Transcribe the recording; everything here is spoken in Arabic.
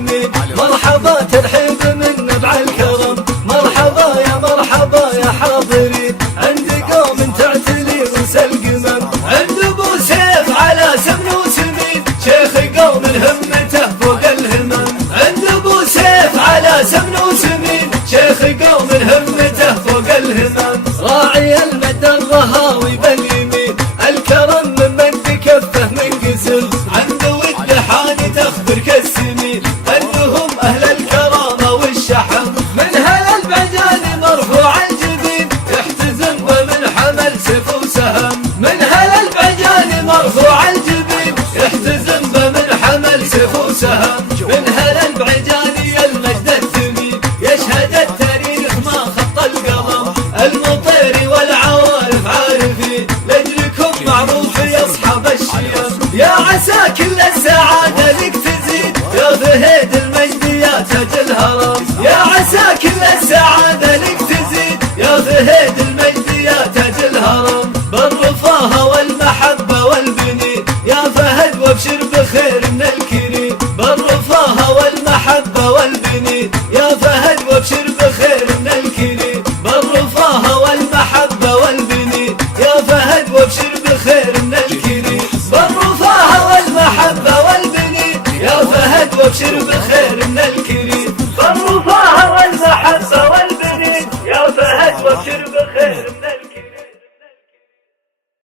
المسلمين. مرحبا ترحيب من نبع الكرم، مرحبا يا مرحبا يا حاضرين، عند قوم تعتلي رؤوس القمم، عند ابو سيف على سمن وسمين، شيخ قوم همته فوق الهمم، عند ابو سيف على سمن وسمين، شيخ قوم همته فوق الهمم، راعي المد الرهاوي باليمين، الكرم من مد كفه من قسم، عند ود حاني تخبر كالسمين، انهم اهل الكرامه والشحم، من هل البعجاني مرفوع الجبين، يحتزم ومن حمل سيف وسهم، من هل البعجاني مرفوع الجبين، يحتزم ومن حمل سيف وسهم، من هل البعجاني المجد الثمين، يشهد التاريخ ما خط القلم، المطير والعوارف عارفين، لاجلكم معروف يا اصحاب الشيم، يا عسى كل السعاده لك تزيد، يا فهيد المجد يا تاج الهرم، يا عسى كل السعاده لك